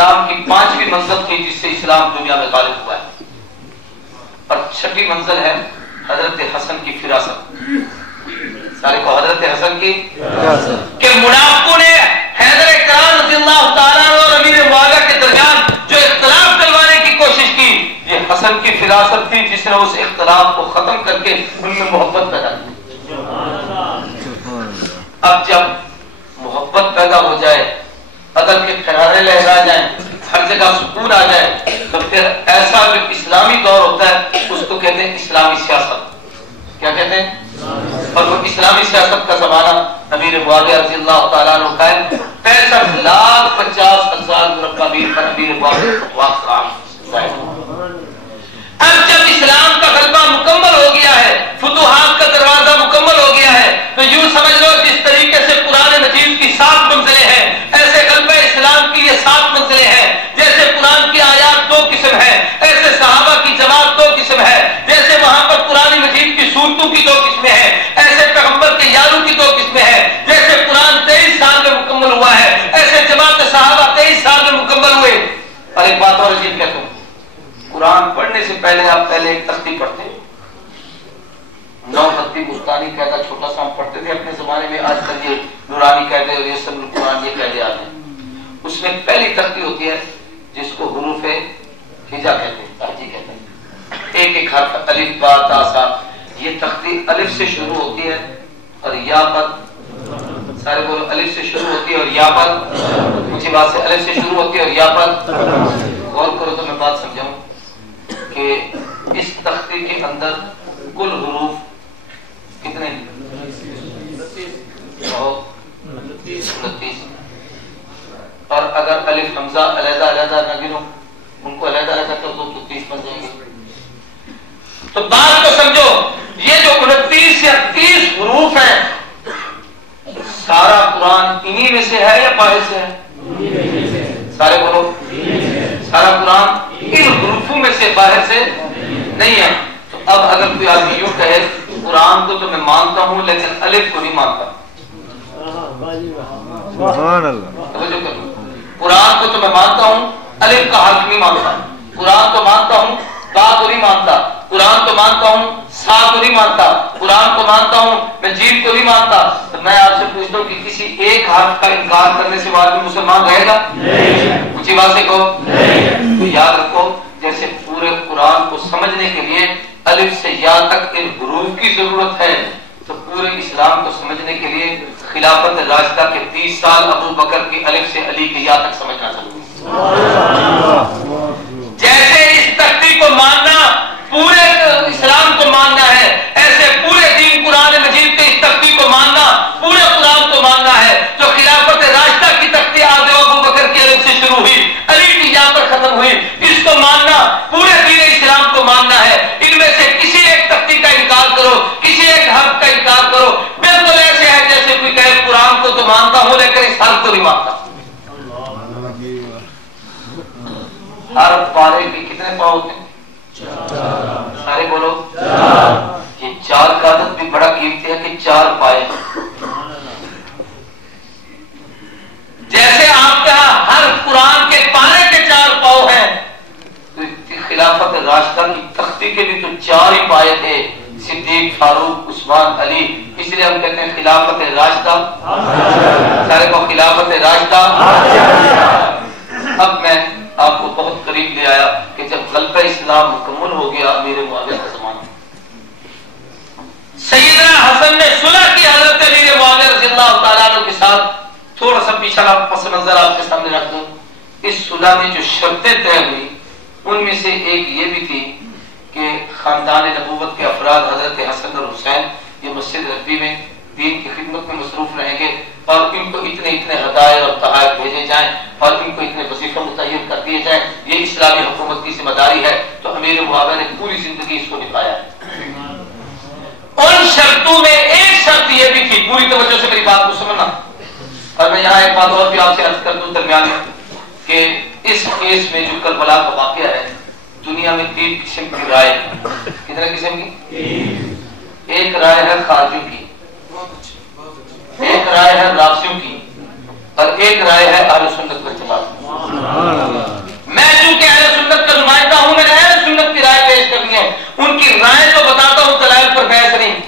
اسلام کی 5ویں منزل تھی جس سے اسلام دنیا میں غالب ہوا ہے، اور 6ویں منزل ہے حضرت حسن کی فراست. سارے کو حضرت حسن کی کہ منافقوں نے حیدر کرام رضی اللہ تعالیٰ اور امیر معاویہ کے درمیان جو اختلاف ڈلوانے کی کوشش کی، یہ حسن کی فراست تھی جس نے اس اختلاف کو ختم کر کے ان میں محبت پیدا کی. اب جب محبت پیدا ہو جائے، عدل کے کنارے لہرا جائیں، ہر جگہ سکون آ جائے، تو پھر ایسا جو اسلامی دور ہوتا ہے اس کو کہتے ہیں اسلامی سیاست. کیا کہتے ہیں؟ اور وہ اسلامی سیاست کا زمانہ امیر معاویہ رضی اللہ تعالیٰ عنہ کا ہے. 65,50,000 مربع میل پر امیر معاویہ اب جب اسلام کا غلبہ مکمل ہو گیا ہے، فتوحات کا دروازہ مکمل ہو گیا ہے، تو یوں سمجھ لو جس طریقے سے قرآن مجید کی 7 منزلیں ہیں، ایسے غلبہ اسلام کی یہ 7 منزلیں ہیں. جیسے قرآن کی آیات 2 قسم ہیں، ایسے صحابہ کی جماعت 2 قسم ہے. جیسے وہاں پر قرآن مجید کی صورتوں کی 2 قسمیں ہیں، ایسے پیغمبر کے یاروں کی 2 قسمیں ہیں. جیسے قرآن 23 سال میں مکمل ہوا ہے، ایسے جماعت صحابہ 23 سال میں مکمل ہوئے. اور ایک بات اور عجیب کہتا ہوں، قرآن پڑھنے سے پہلے آپ پہلے ایک تختی پڑھتے، 9 تختی مستانی قاعدہ چھوٹا سا ہم پڑھتے تھے اپنے زمانے میں. آج کل یہ نورانی قاعدے اور یہ سب قرآن یہ قاعدے آتے ہیں. اس میں پہلی تختی ہوتی ہے جس کو حروف ہجا کہتے ہیں، تہجی کہتے ہیں. ایک ایک حرف الف با تا سا. یہ تختی الف سے شروع ہوتی ہے اور یا پر، سارے بولو، الف سے شروع ہوتی ہے اور یا پر. اونچی بات سے الف سے شروع ہوتی ہے اور یا پر. غور کرو تو میں بات سمجھاؤں کہ اس تختی کے اندر کل حروف کتنے؟ 29. اور اگر الف حمزہ علیحدہ علیحدہ نہ گنو، ان کو علیحدہ علیحدہ کر دو تو 30 بن جائیں گے. تو بات کو سمجھو، یہ جو 29 یا 30 حروف ہیں، سارا قرآن انہی میں سے ہے یا باہر سے ہے؟ سارے بولو، سارا قرآن ان حروفوں میں سے باہر سے نہیں ہے. تو اب اگر کوئی آدمی یوں کہے قرآن کو تو میں مانتا ہوں لیکن الف کو نہیں مانتا، قرآن کو تو میں مانتا ہوں، الف کا حرف نہیں مانتا. قرآن تو مانتا ہوں، با کو نہیں مانتا. قرآن تو مانتا ہوں، سا کو نہیں مانتا. قرآن کو مانتا ہوں، میں جیم کو نہیں مانتا. تو میں آپ سے پوچھتا ہوں کہ کسی ایک حرف کا انکار کرنے سے وہ آدمی مسلمان رہے گا؟ اونچی بات سے کہو. تو یاد رکھو، جیسے پورے قرآن کو سمجھنے کے لیے الف سے یا تک ان حروف کی ضرورت ہے، تو پورے اسلام کو سمجھنے کے لیے خلافت راشدہ کے 30 سال ابو بکر کی الف سے علی کی یا تک سمجھنا ضروری ہے. جیسے اس تختی کو ماننا پورے اسلام کو ماننا ہے، ایسے پورے دین قرآن مجید کے اس تختی کو ماننا پورے قرآن کو ماننا ہے. جو خلافت راشدہ کی تختی آدم ابو بکر کی الف سے شروع ہوئی، علی کی یا پر ختم ہوئی، اس کو ماننا پورے دین اسلام کو ماننا ہے. ان میں سے کسی ایک تختی کا انکار کرو، کسی ایک حرف کا انکار کرو، بالکل ایسے ہے جیسے کوئی کہے قرآن کو تو مانتا ہوں لیکن اس حرف کو نہیں مانتا. ہر پارے کے کتنے پاؤ ہوتے ہیں؟ سارے بولو. یہ 4 کا عدد بھی بڑا قیمتی ہے کہ 4 پائے. جیسے آپ کا ہر قرآن کے پارے کے 4 پاؤ ہیں، تو خلافت راشدہ کی تختی کے بھی تو 4 ہی پائے تھے، صدیق، فاروق، عثمان، علی. اس لیے ہم کہتے ہیں خلافت راشدہ. سارے کو خلافت راشدہ. اب میں آپ کو بہت قریب لے آیا کہ جب غلبہ اسلام مکمل ہو گیا امیر معاویہ کا زمانہ، سیدنا حسن نے صلح کی حضرت امیر معاویہ رضی اللہ تعالیٰ عنہ کے ساتھ. تھوڑا سا پیچھا پس منظر آپ کے سامنے رکھ دوں. اس صلح میں جو شرطیں طے ہوئی ان میں سے ایک یہ بھی تھی کہ خاندان نبوت کے افراد حضرت حسن اور حسین یہ مسجد ربی میں دین کی خدمت میں مصروف رہیں گے، اور ان کو اتنے ہدایات اور تحائف بھیجے جائیں اور ان کو اتنے وظیفے متعین کر دیے جائیں. یہ اسلامی حکومت کی ذمہ داری ہے. تو امیر معاویہ نے پوری زندگی اس کو نبھایا. ان شرطوں میں ایک شرط یہ بھی تھی، پوری توجہ سے میری بات کو سمجھنا، اور میں یہاں ایک بات اور بھی آپ سے عرض کر دوں درمیان میں کہ اس کیس میں جو کربلا کا واقعہ ہے، دنیا میں 3 قسم کی رائے. کتنے قسم کی؟ ایک رائے ہے خارجیوں کی، ایک رائے ہے رافضیوں کی، اور ایک رائے ہے اہل سنت والجماعت. رائے تو بتاتا ہوں، دلائل پر بحث نہیں.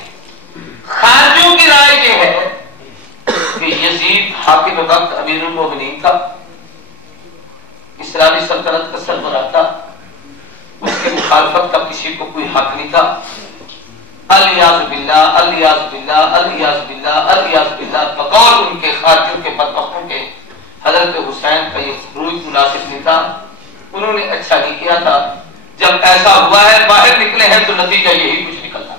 خارجیوں کی رائے یہ ہے کہ یزید حاکم وقت امیر المومنین تھا، اسلامی سلطنت کا سربراہ تھا، اس کی مخالفت کا کسی کو کوئی حق نہیں تھا. الیاذ باللہ الیاذ باللہ الیاذ باللہ الیاذ باللہ، بقول ان کے خارجیوں کے بدبختوں کے حضرت حسین کا یہ خروج مناسب نہیں تھا. انہوں نے اچھا نہیں کیا تھا. جب ایسا ہوا ہے باہر نکلے ہیں تو نتیجہ یہی کچھ نکلتا.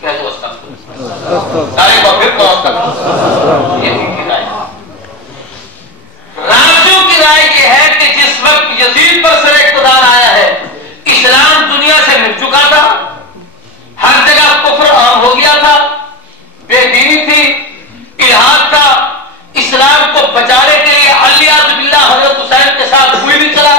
کہہ دو استغفر سارے کو پھر تو استغفر. یہ ان کی رائے. رافضیوں کی رائے یہ ہے کہ جس وقت یزید پر سر اقتدار آیا ہے اسلام دنیا سے مل چکا تھا، ہر جگہ کفر عام ہو گیا تھا، بے دینی تھی، الحاد تھا. اسلام کو بچانے کے لیے الیاذ باللہ حضرت حسین کے ساتھ کوئی بھی چلا.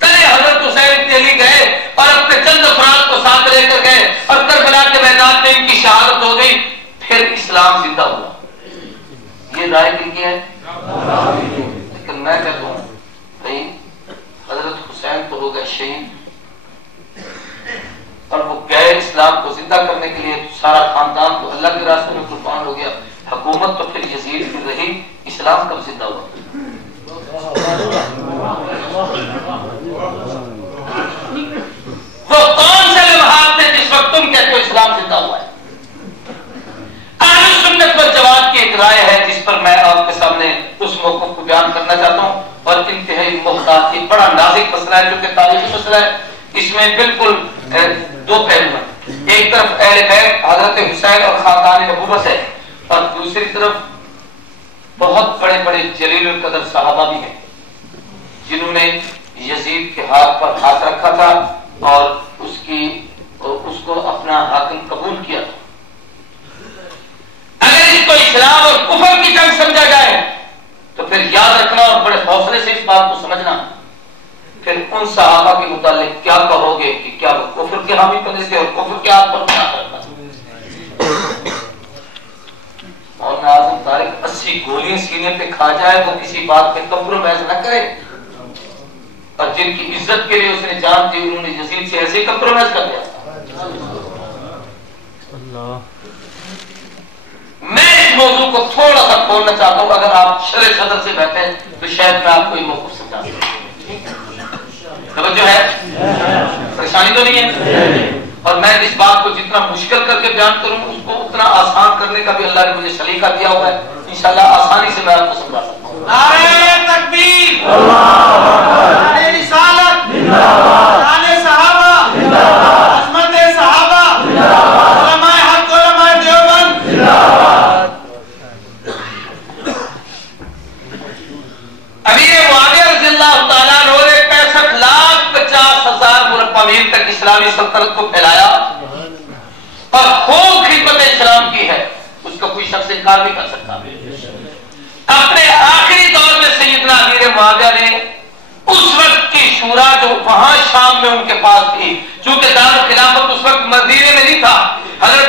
تلے حضرت حسین دہلی گئے اور اپنے چند افراد کو ساتھ لے کر گئے اور کربلا کے میدان میں ان کی شہادت ہو گئی. پھر اسلام زندہ ہوا. یہ رائے کی ہے. لیکن میں کہتا ہوں بھائی حضرت حسین تو ہو گئے شہید اور وہ گئے اسلام کو زندہ کرنے کے لیے، سارا خاندان تو اللہ کے راستے میں قربان ہو گیا. حکومت تو پھر یزید کی رہی، اسلام کب زندہ ہوا؟ وہ کون سے لمحات تھے جس وقت تم کہتے ہو اسلام زندہ ہوا ہے؟ اہل سنت والجماعت کی ایک رائے ہے جس پر میں آپ کے سامنے اس موقف کو بیان کرنا چاہتا ہوں، اور انتہائی محتاط، ایک بڑا نازک مسئلہ ہے جو کہ تاریخی مسئلہ ہے. اس میں بالکل دو پہلو ہیں. ایک طرف اہل بیت حضرت حسین اور خاندان نبوت ہے، اور دوسری طرف بہت بڑے بڑے جلیل القدر صحابہ بھی ہیں جنہوں نے یزید کے ہاتھ پر ہاتھ رکھا تھا اور اس کو اپنا حاکم قبول کیا تھا. اگر اس کو اسلام اور کفر کی جنگ سمجھا جائے تو پھر یاد رکھنا اور بڑے حوصلے سے اس بات کو سمجھنا، پھر ان صحابہ کے متعلق کیا کہو گے کہ کیا وہ کفر کے حامی بنے تھے اور کفر کے ہاتھ پر کیا کرتا تھا. مولانا اعظم طارق 80 گولیاں سینے پہ کھا جائے وہ کسی بات پہ کمپرومائز نہ کرے، اور جن کی عزت کے لیے اس نے جان دی انہوں نے یزید سے ایسے کمپرومائز کر دیا. میں اس موضوع کو تھوڑا سا کھولنا چاہتا ہوں. اگر آپ شرع صدر سے بیٹھے تو شاید میں آپ کو یہ موقف سمجھا سکتا. توجہ ہے؟ پریشانی تو نہیں ہے؟ اور میں اس بات کو جتنا مشکل کر کے بیان کروں اس کو اتنا آسان کرنے کا بھی اللہ نے مجھے سلیقہ دیا ہوا ہے. انشاءاللہ آسانی سے میں آپ کو سمجھا سکتا ہوں. نعرہ تکبیر، نعرہ رسالت، نعرہ صحابہ، عظمت صحابہ، علماء حق، علماء دیوبند. امیر معاویہ رضی اللہ تعالیٰ عنہ نے 65,50,000 مربع میل تک اسلامی سلطنت کو پھیلایا اور خوب خدمت اسلام کی ہے. اس کا کوئی شخص انکار نہیں کر سکتا. اپنے آخری دور میں سیدنا امیر معاویہ نے اس وقت کی شورا جو وہاں شام میں ان کے پاس تھی، چونکہ دار الخلافت اس وقت مدینے میں نہیں تھا، حضرت